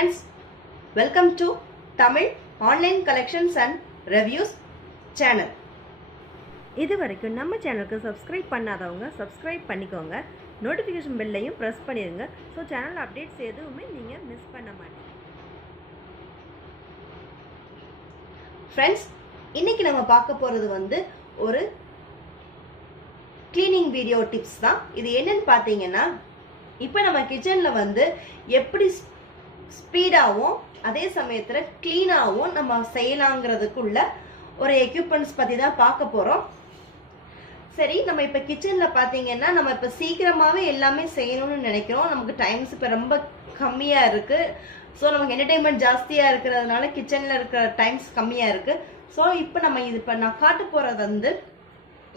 friends, welcome to Tamil Online Collections and Reviews channel. இதுவரைக்கும் நம்ம சேனலுக்கு சப்ஸ்கிரைப் பண்ணாதவங்க சப்ஸ்கிரைப் பண்ணிக்கோங்க. நோட்டிஃபிகேஷன் பெல்லையும் ப்ரெஸ் பண்ணிடுங்க. ஸோ சேனல் அப்டேட்ஸ் எதுவுமே நீங்கள் மிஸ் பண்ண மாட்டீங்க. Friends, இன்னைக்கு நம்ம பார்க்க போகிறது வந்து ஒரு கிளீனிங் வீடியோ டிப்ஸ் தான். இது என்னன்னு பார்த்தீங்கன்னா, இப்போ நம்ம கிச்சனில் வந்து எப்படி ஸ்பீடாகவும் அதே சமயத்தில் க்ளீனாகவும் நம்ம செய்யலாங்கிறதுக்குள்ள ஒரு எக்யூப்மெண்ட்ஸ் பற்றி தான் பார்க்க போகிறோம். சரி, நம்ம இப்போ கிச்சனில் பார்த்தீங்கன்னா நம்ம இப்போ சீக்கிரமாகவே எல்லாமே செய்யணும்னு நினைக்கிறோம். நமக்கு டைம்ஸ் இப்போ ரொம்ப கம்மியாக இருக்குது. ஸோ நமக்கு என்டர்டெயின்மெண்ட் ஜாஸ்தியாக இருக்கிறதுனால கிச்சனில் இருக்கிற டைம்ஸ் கம்மியாக இருக்குது. ஸோ இப்போ நம்ம இப்போ நான் காட்ட போகிறது வந்து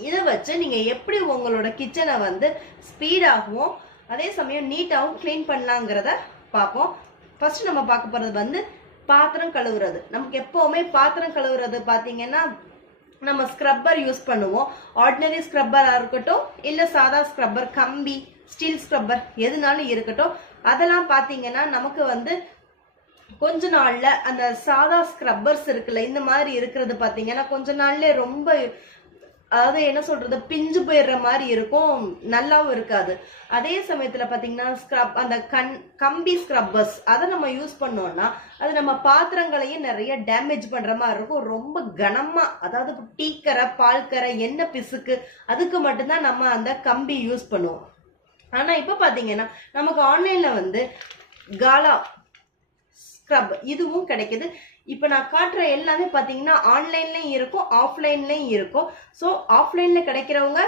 இதை வச்சு நீங்கள் எப்படி உங்களோட கிச்சனை வந்து ஸ்பீடாகவும் அதே சமயம் நீட்டாகவும் க்ளீன் பண்ணலாங்கிறத பார்ப்போம். ஃபர்ஸ்ட் நம்ம பார்க்க போகிறது வந்து பாத்திரம் கழுவுறது. நமக்கு எப்போவுமே பாத்திரம் கழுவுறது பார்த்தீங்கன்னா நம்ம ஸ்க்ரப்பர் யூஸ் பண்ணுவோம். ஆர்டினரி ஸ்க்ரப்பராக இருக்கட்டும், இல்லை சாதா ஸ்க்ரப்பர், கம்பி, ஸ்டீல் ஸ்க்ரப்பர் எதுனாலும் இருக்கட்டும். அதெல்லாம் பார்த்தீங்கன்னா நமக்கு வந்து கொஞ்ச நாள்ல அந்த சாதா ஸ்க்ரப்பர்ஸ் இருக்குல்ல, இந்த மாதிரி இருக்கிறது பார்த்தீங்கன்னா கொஞ்ச நாள்ல ரொம்ப, அதாவது என்ன சொல்றது, பிஞ்சு போயிடுற மாதிரி இருக்கும், நல்லாவும் இருக்காது. அதே சமயத்துல பாத்தீங்கன்னா அந்த கம்பி ஸ்க்ரப்பர்ஸ் அதை நம்ம யூஸ் பண்ணோம்னா அது நம்ம பாத்திரங்களையும் நிறைய டேமேஜ் பண்ற மாதிரி இருக்கும். ரொம்ப கனமா, அதாவது டீக்கரை, பால்கரை, எண்ணெய் பிசுக்கு அதுக்கு மட்டும்தான் நம்ம அந்த கம்பி யூஸ் பண்ணுவோம். ஆனா இப்ப பாத்தீங்கன்னா நமக்கு ஆன்லைன்ல வந்து காலா ஸ்க்ரப் இதுவும் கிடைக்குது. இப்போ நான் காட்டுற எல்லாமே பார்த்தீங்கன்னா ஆன்லைன்லையும் இருக்கும், ஆஃப்லைன்லையும் இருக்கும். ஸோ ஆஃப்லைனில் கிடைக்கிறவங்க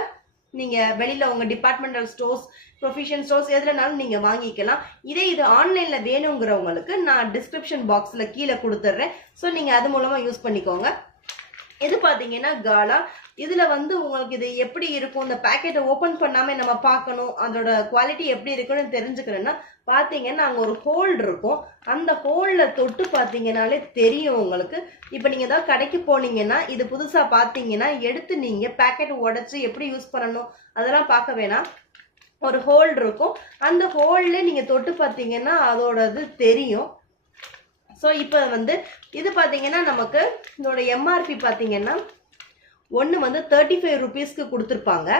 நீங்கள் வெளியில் உங்கள் டிபார்ட்மெண்டல் ஸ்டோர்ஸ், ப்ரொஃபிஷன் ஸ்டோர்ஸ் எதுலனாலும் நீங்கள் வாங்கிக்கலாம். இது ஆன்லைனில் வேணுங்கிறவங்களுக்கு நான் டிஸ்கிரிப்ஷன் பாக்ஸில் கீழே கொடுத்துட்றேன். ஸோ நீங்கள் அது மூலமாக யூஸ் பண்ணிக்கோங்க. இது பார்த்தீங்கன்னா காலா. இதில் வந்து உங்களுக்கு இது எப்படி இருக்கும், இந்த பேக்கெட்டை ஓப்பன் பண்ணாமல் நம்ம பார்க்கணும், அதோட குவாலிட்டி எப்படி இருக்குன்னு தெரிஞ்சுக்கிறேன்னா பார்த்தீங்கன்னா அங்கே ஒரு ஹோல் இருக்கும். அந்த ஹோலில் தொட்டு பார்த்தீங்கன்னாலே தெரியும் உங்களுக்கு. இப்போ நீங்கள் ஏதாவது கடைக்கு போனீங்கன்னா இது புதுசாக பார்த்தீங்கன்னா எடுத்து நீங்கள் பேக்கெட் உடச்சி எப்படி யூஸ் பண்ணணும் அதெல்லாம் பார்க்க வேணாம். ஒரு ஹோல் இருக்கும். அந்த ஹோல்ல நீங்கள் தொட்டு பார்த்தீங்கன்னா அதோட இது தெரியும். ஸோ இப்போ வந்து இது பார்த்தீங்கன்னா நமக்கு இதோட எம்ஆர்பி பார்த்தீங்கன்னா ஒன்று வந்து 35 rupeesக்கு கொடுத்துருப்பாங்க.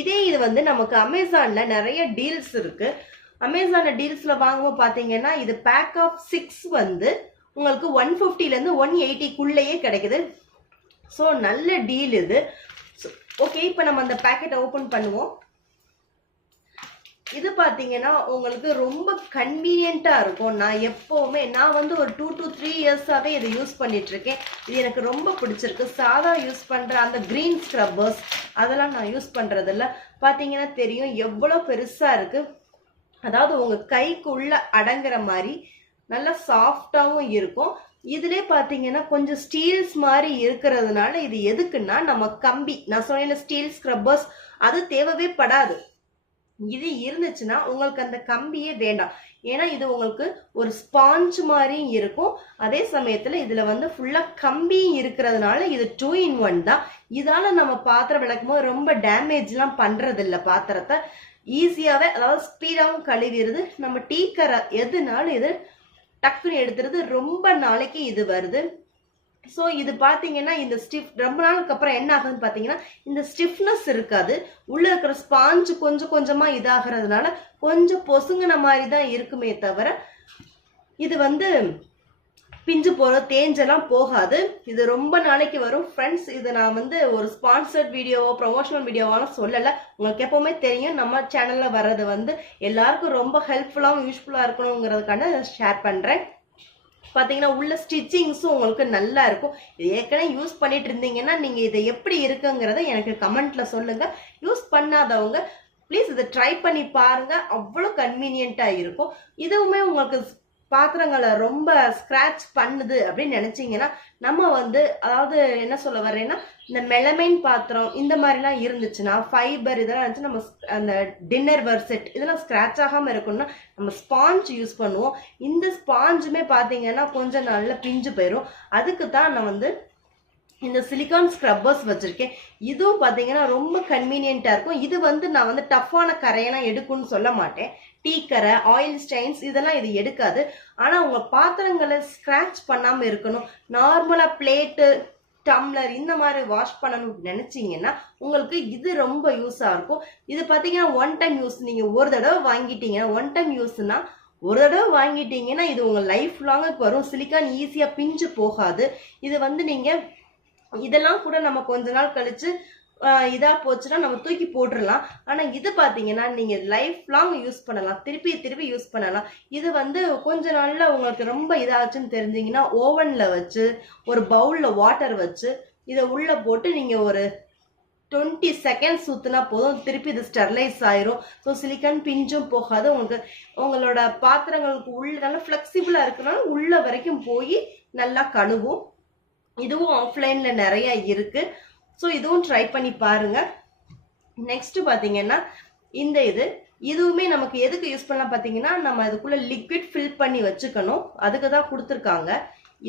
இது வந்து நமக்கு அமேசான்ல நிறைய டீல்ஸ் இருக்கு. அமேசான்ல டீல்ஸ்ல வாங்கும்போது பார்த்தீங்கன்னா இது பேக் ஆஃப் 6 வந்து உங்களுக்கு 150லேருந்து 180க்குள்ளேயே கிடைக்குது. ஸோ நல்ல டீல் இது. ஓகே, இப்போ நம்ம அந்த பேக்கெட்டை ஓப்பன் பண்ணுவோம். இது பார்த்தீங்கன்னா உங்களுக்கு ரொம்ப கன்வீனியண்ட்டாக இருக்கும். நான் வந்து ஒரு 2 to 3 இயர்ஸாகவே இதை யூஸ் பண்ணிட்டு இருக்கேன். இது எனக்கு ரொம்ப பிடிச்சிருக்கு. சாதா யூஸ் பண்ணுற அந்த கிரீன் ஸ்க்ரப்பர்ஸ் அதெல்லாம் நான் யூஸ் பண்ணுறதில்ல. பார்த்தீங்கன்னா தெரியும் எவ்வளோ பெருசாக இருக்குது. அதாவது உங்கள் கைக்குள்ள அடங்குற மாதிரி நல்லா சாஃப்டாகவும் இருக்கும். இதுலேயே பார்த்தீங்கன்னா கொஞ்சம் ஸ்டீல்ஸ் மாதிரி இருக்கிறதுனால இது எதுக்குன்னா நம்ம கம்பி, நான் சொன்ன ஸ்டீல் ஸ்க்ரப்பர்ஸ் அது தேவையே படாது. இது இருந்துச்சுன்னா உங்களுக்கு அந்த கம்பியே வேண்டாம். ஏன்னா இது உங்களுக்கு ஒரு ஸ்பாஞ்ச் மாதிரியும் இருக்கும். அதே சமயத்துல இதுல வந்து ஃபுல்லா கம்பியும் இருக்கிறதுனால இது 2 in 1 தான். இதால நம்ம பாத்திரம் விளக்கும் போது ரொம்ப டேமேஜ் எல்லாம் பண்றது இல்லை. பாத்திரத்தை ஈஸியாவே, அதாவது ஸ்பீடாவும் கழுவிடுது. நம்ம டீக்கரை எதுனாலும் இது டக்குன்னு எடுத்துறது. ரொம்ப நாளைக்கு இது வருது. ஸோ இது பார்த்தீங்கன்னா இந்த ரொம்ப நாளுக்கு அப்புறம் என்ன ஆகுதுன்னு பார்த்தீங்கன்னா இந்த ஸ்டிஃப்னஸ் இருக்காது. உள்ள இருக்கிற ஸ்பாஞ்சு கொஞ்சம் கொஞ்சமா இதாகிறதுனால கொஞ்சம் பொசுங்கின மாதிரி தான் இருக்குமே தவிர இது வந்து பிஞ்சு போகிற தேஞ்செல்லாம் போகாது. இது ரொம்ப நாளைக்கு வரும். ஃப்ரெண்ட்ஸ், இது நான் வந்து ஒரு ஸ்பான்சர்ட் வீடியோவோ ப்ரொமோஷனல் வீடியோவாலும் சொல்லலை. உங்களுக்கு எப்பவுமே தெரியும் நம்ம சேனல்ல வர்றது வந்து எல்லாருக்கும் ரொம்ப ஹெல்ப்ஃபுல்லாகவும் யூஸ்ஃபுல்லாக இருக்கணுங்கிறதுக்கான ஷேர் பண்ணுறேன். பார்த்தீங்கன்னா உள்ள ஸ்டிச்சிங்ஸும் உங்களுக்கு நல்லா இருக்கும். இது ஏற்கனவே யூஸ் பண்ணிட்டு இருந்தீங்கன்னா நீங்க இதை எப்படி இருக்குங்கிறத எனக்கு கமெண்ட்ல சொல்லுங்க. யூஸ் பண்ணாதவங்க ப்ளீஸ் இதை ட்ரை பண்ணி பாருங்க. அவ்வளோ கன்வீனியண்டா இருக்கும். இதுவுமே உங்களுக்கு பாத்திரங்களை ரொம்ப ஸ்கிராச் பண்ணுது அப்படின்னு நினைச்சீங்கன்னா நம்ம வந்து, அதாவது என்ன சொல்ல வர்றேன்னா, இந்த மெலமைன் பாத்திரம் இந்த மாதிரிலாம் இருந்துச்சுன்னா, ஃபைபர் இதெல்லாம் இருந்துச்சு, நம்ம அந்த டின்னர்வேர் செட் இதெல்லாம் ஸ்கிராச் ஆகாம இருக்கணும்னா நம்ம ஸ்பாஞ்ச் யூஸ் பண்ணுவோம். இந்த ஸ்பாஞ்சுமே பார்த்தீங்கன்னா கொஞ்சம் நாள்ல பிஞ்சு போயிடும். அதுக்கு தான் நான் வந்து இந்த சிலிகான் ஸ்க்ரப்பர்ஸ் வச்சிருக்கேன். இதுவும் பார்த்தீங்கன்னா ரொம்ப கன்வீனியண்டா இருக்கும். இது வந்து நான் வந்து டஃப்பான கரையெல்லாம் எடுக்கும்னு சொல்ல மாட்டேன். டீ கரை, ஆயில் ஸ்டெயின்ஸ் இதெல்லாம் இது எடுக்காது. ஆனா உங்க பாத்திரங்களை ஸ்கிராச் பண்ணாம இருக்கணும், நார்மலா பிளேட்டு, டம்ளர் இந்த மாதிரி வாஷ் பண்ணணும்னு நினைச்சீங்கன்னா உங்களுக்கு இது ரொம்ப யூஸா இருக்கும். இது பாத்தீங்கன்னா ஒன் டைம் யூஸ். நீங்க ஒரு தடவை வாங்கிட்டீங்கன்னா, ஒன் டைம் யூஸ்னா ஒரு தடவை வாங்கிட்டீங்கன்னா இது உங்க லைஃப் லாங்குக்கு வரும். சிலிக்கான் ஈஸியா பிஞ்சு போகாது. இது வந்து நீங்க இதெல்லாம் கூட நம்ம கொஞ்ச நாள் கழிச்சு இதா போச்சுன்னா நம்ம தூக்கி போட்டுடலாம். ஆனா இது பாத்தீங்கன்னா நீங்க லைஃப் லாங் யூஸ் பண்ணலாம், திருப்பி திருப்பி யூஸ் பண்ணலாம். இது வந்து கொஞ்ச நாள்ல உங்களுக்கு ரொம்ப இதாச்சுன்னு தெரிஞ்சீங்கன்னா ஓவன்ல வச்சு ஒரு பவுல்ல வாட்டர் வச்சு இதை உள்ள போட்டு நீங்க ஒரு 20 செகண்ட்ஸ் ஊத்துனா போதும், திருப்பி இது ஸ்டெர்லைஸ் ஆயிரும். ஸோ சிலிக்கான் பிஞ்சும் போகாது. உங்களுக்கு உங்களோட பாத்திரங்களுக்கு உள்ள நல்லா ஃபிளெக்சிபிளா இருக்கிறனால உள்ள வரைக்கும் போய் நல்லா கழுவும். இதுவும் ஆஃப்லைன்ல நிறைய இருக்கு. ஸோ இதுவும் ட்ரை பண்ணி பாருங்க. நெக்ஸ்ட் பாத்தீங்கன்னா இந்த இதுவுமே நமக்கு எதுக்கு யூஸ் பண்ணலாம் பாத்தீங்கன்னா, நம்ம அதுக்குள்ள லிக்விட் ஃபில் பண்ணி வச்சுக்கணும், அதுக்கு தான் கொடுத்துருக்காங்க.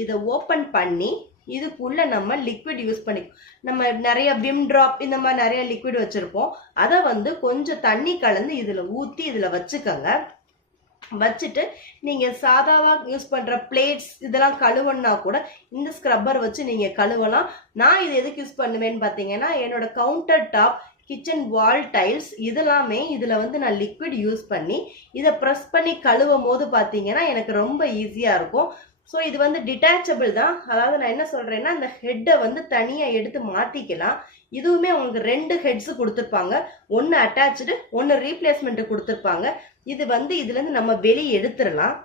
இதை ஓப்பன் பண்ணி இதுக்குள்ள நம்ம லிக்விட் யூஸ் பண்ணி, நம்ம நிறைய விம் டிராப் இந்த மாதிரி நிறைய லிக்விட் வச்சிருப்போம், அதை வந்து கொஞ்சம் தண்ணி கலந்து இதுல ஊத்தி இதுல வச்சுக்கோங்க. வச்சுட்டு நீங்க சாதாவா யூஸ் பண்ற பிளேட்ஸ் இதெல்லாம் கழுவணும்னா கூட இந்த ஸ்க்ரப்பர் வச்சு நீங்க கழுவலாம். நான் இது எதுக்கு யூஸ் பண்ணுவேன்னு பாத்தீங்கன்னா, என்னோட counter top, kitchen wall tiles இதெல்லாமே இதுல வந்து நான் லிக்விட் யூஸ் பண்ணி இதை ப்ரெஸ் பண்ணி கழுவும் போது பாத்தீங்கன்னா எனக்கு ரொம்ப ஈஸியா இருக்கும். ஸோ இது வந்து டிட்டாச்சபிள் தான். அதாவது நான் என்ன சொல்றேன்னா, இந்த ஹெட்டை வந்து தனியா எடுத்து மாத்திக்கலாம். இதுவுமே உங்களுக்கு 2 ஹெட்ஸ் கொடுத்துருப்பாங்க, ஒன்னு அட்டாச்சு ஒன்னு ரீப்ளேஸ்மெண்ட் கொடுத்துருப்பாங்க. இது வந்து இதுல இருந்து நம்ம வெளியே எடுத்துடலாம்.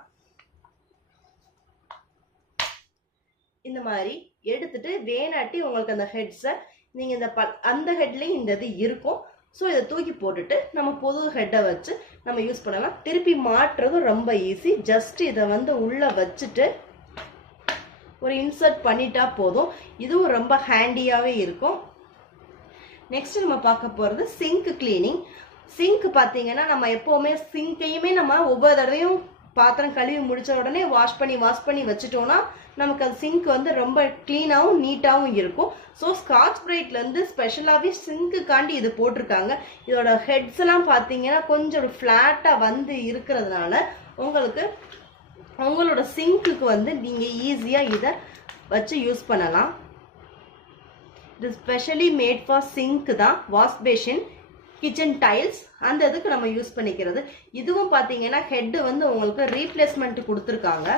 இந்த மாதிரி எடுத்துட்டு வேணாட்டி உங்களுக்கு அந்த ஹெட்ஸை நீங்க இந்த அந்த ஹெட்லயும் இந்த இது இருக்கும். ஸோ இதை தூக்கி போட்டுட்டு நம்ம புது ஹெட்டை வச்சு நம்ம யூஸ் பண்ணலாம். திருப்பி மாட்டுறதும் ரொம்ப ஈஸி. ஜஸ்ட் இதை வந்து உள்ள வச்சுட்டு ஒரு இன்சர்ட் பண்ணிட்டா போதும். இதுவும் ரொம்ப ஹேண்டியாவே இருக்கும். நெக்ஸ்ட் நம்ம பார்க்க போறது சிங்க் கிளீனிங். சிங்க் பாத்தீங்கன்னா நம்ம எப்பவுமே சிங்கையுமே நம்ம ஒவ்வொரு தடவையும் பாத்திரம் கழுவி முடிச்ச உடனே வாஷ் பண்ணி வச்சுட்டோம்னா நமக்கு அது சிங்க் வந்து ரொம்ப கிளீனாகவும் நீட்டாகவும் இருக்கும். ஸோ ஸ்காட்ச் பிரைட்ல இருந்து ஸ்பெஷலாகவே சிங்க்குக்காண்டி இது போட்டிருக்காங்க. இதோட ஹெட்ஸ் எல்லாம் பார்த்தீங்கன்னா கொஞ்சம் ஃப்ளாட்டா வந்து இருக்கிறதுனால உங்களுக்கு உங்களோட சிங்க்குக்கு வந்து நீங்க ஈஸியா இதை வச்சு யூஸ் பண்ணலாம். இது ஸ்பெஷலி மேட் ஃபார் சிங்க் தான். வாஷ் பேஷன், கிச்சன் டைல்ஸ் அந்த இதுக்கு நம்ம யூஸ் பண்ணிக்கிறது. இதுவும் பாத்தீங்கன்னா ஹெட் வந்து உங்களுக்கு ரீப்ளேஸ்மெண்ட் கொடுத்துருக்காங்க.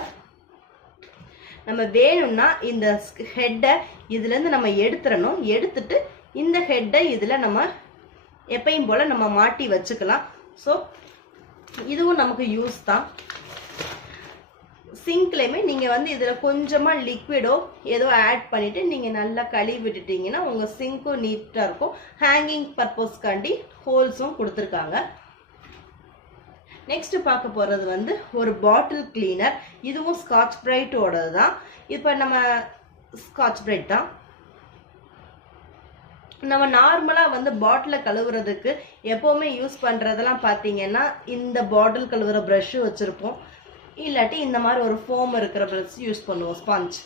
நம்ம வேணும்னா இந்த ஹெட்டை இதுல இருந்து நம்ம எடுத்துடணும். எடுத்துட்டு இந்த ஹெட்டை இதுல நம்ம எப்பயும் போல நம்ம மாட்டி வச்சுக்கலாம். ஸோ இதுவும் நமக்கு யூஸ் தான். சிங்க்லையுமே நீங்க வந்து இதுல கொஞ்சமா லிக்விடோ ஏதோ ஆட் பண்ணிட்டு நீங்க நல்லா கழுவி விட்டுட்டீங்கன்னா உங்க சிங்க்கும் நீட்டா இருக்கும். ஹேங்கிங் பர்பஸ்க்காண்டி ஹோல்ஸும் கொடுத்துருக்காங்க. நெக்ஸ்ட் பார்க்க போறது வந்து ஒரு பாட்டில் கிளீனர். இதுவும் ஸ்காட்ச் பிரைட்டோட தான். இப்ப நம்ம ஸ்காட்ச் பிரைட் தான் நம்ம நார்மலா வந்து பாட்டில கழுவுறதுக்கு எப்பவுமே யூஸ் பண்றதெல்லாம் பாத்தீங்கன்னா இந்த பாட்டில் கழுவுற ப்ரஷ் வச்சிருப்போம், இல்லாட்டி இந்த மாதிரி ஒரு ஃபோம் இருக்கிற ப்ரஷ் யூஸ் பண்ணுவோம், ஸ்பாஞ்ச்.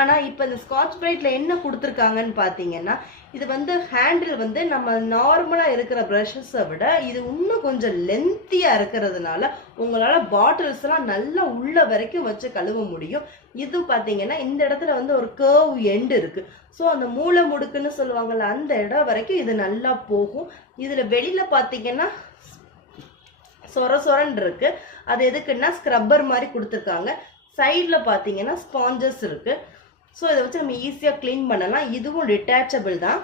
ஆனா இப்ப இந்த ஸ்காட்ச் பிரைட்ல என்ன கொடுத்துருக்காங்கன்னு பாத்தீங்கன்னா, இது வந்து ஹேண்டில் வந்து நம்ம நார்மலா இருக்கிற ப்ரஷஸை விட இது இன்னும் கொஞ்சம் லென்த்தியா இருக்கிறதுனால உங்களால பாட்டில்ஸ் எல்லாம் நல்லா உள்ள வரைக்கும் வச்சு கழுவ முடியும். இது பாத்தீங்கன்னா இந்த இடத்துல வந்து ஒரு கர்வ் எண்ட் இருக்கு. ஸோ அந்த மூளை முடுக்குன்னு சொல்லுவாங்கல்ல, அந்த இடம் வரைக்கும் இது நல்லா போகும். இதுல வெளியில பாத்தீங்கன்னா சொர சொரன் இருக்கு. அது எதுக்குன்னா ஸ்க்ரப்பர் மாதிரி கொடுத்துருக்காங்க. சைட்ல பாத்தீங்கன்னா ஸ்பாஞ்சஸ் இருக்கு. ஸோ இதை வச்சு நம்ம ஈஸியா கிளீன் பண்ணலாம். இதுவும் டிட்டாச்சபிள் தான்.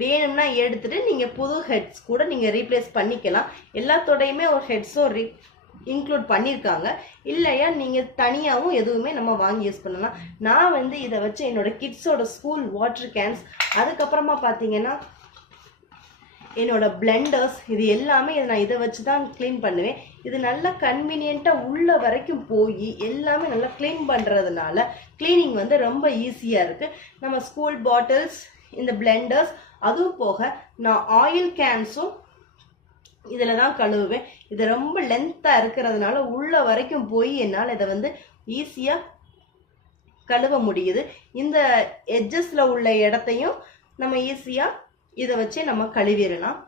வேணும்னா எடுத்துட்டு நீங்க புது ஹெட்ஸ் கூட நீங்க ரீப்ளேஸ் பண்ணிக்கலாம். எல்லாத்தோடையுமே ஒரு ஹெட்ஸும் இன்க்ளூட் பண்ணியிருக்காங்க. இல்லையா நீங்க தனியாகவும் எதுவுமே நம்ம வாங்கி யூஸ் பண்ணலாம். நான் வந்து இதை வச்சு என்னோட கிட்ஸோட ஸ்கூல் வாட்டர் கேன்ஸ், அதுக்கப்புறமா பாத்தீங்கன்னா என்னோட பிளெண்டர்ஸ், இது எல்லாமே நான் இதை வச்சு தான் க்ளீன் பண்ணுவேன். இது நல்லா கன்வீனியன்ட்டாக உள்ள வரைக்கும் போய் எல்லாமே நல்லா க்ளீன் பண்ணுறதுனால க்ளீனிங் வந்து ரொம்ப ஈஸியாக இருக்குது. நம்ம ஸ்கூல் பாட்டில்ஸ், இந்த பிளெண்டர்ஸ், அதுவும் போக நான் ஆயில் கேன்ஸும் இதில் தான் கழுவுவேன். இது ரொம்ப லென்த்தாக இருக்கிறதுனால உள்ள வரைக்கும் போய் என்னால் இதை வந்து ஈஸியாக கழுவ முடியுது. இந்த எட்ஜஸில் உள்ள இடத்தையும் நம்ம ஈஸியாக இதை வச்சு நம்ம கழுவிடலாம்.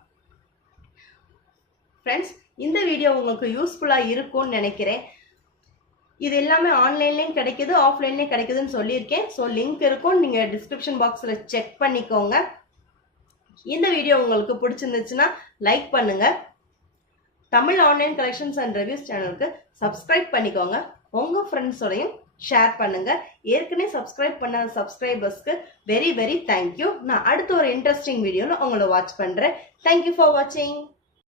ஃப்ரெண்ட்ஸ், இந்த வீடியோ உங்களுக்கு யூஸ்ஃபுல்லாக இருக்கும்னு நினைக்கிறேன். இது எல்லாமே ஆன்லைன்லேயும் கிடைக்குது, ஆஃப்லைன்லேயும் கிடைக்குதுன்னு சொல்லியிருக்கேன். ஸோ லிங்க் இருக்கும், நீங்கள் டிஸ்கிரிப்ஷன் பாக்ஸில் செக் பண்ணிக்கோங்க. இந்த வீடியோ உங்களுக்கு பிடிச்சிருந்துச்சுன்னா லைக் பண்ணுங்க. Tamil online collections and reviews சேனலுக்கு சப்ஸ்கிரைப் பண்ணிக்கோங்க. உங்கள் ஃப்ரெண்ட்ஸோடையும் ஷேர் பண்ணுங்க. ஏற்கனவே சப்ஸ்கிரைப் பண்ண சப்ஸ்கிரைபர்ஸ்க்கு வெரி வெரி தேங்க்யூ. நான் அடுத்த ஒரு இன்ட்ரெஸ்டிங் வீடியோவில் உங்களை வாட்ச் பண்ணுறேன். தேங்க்யூ ஃபார் வாட்சிங்.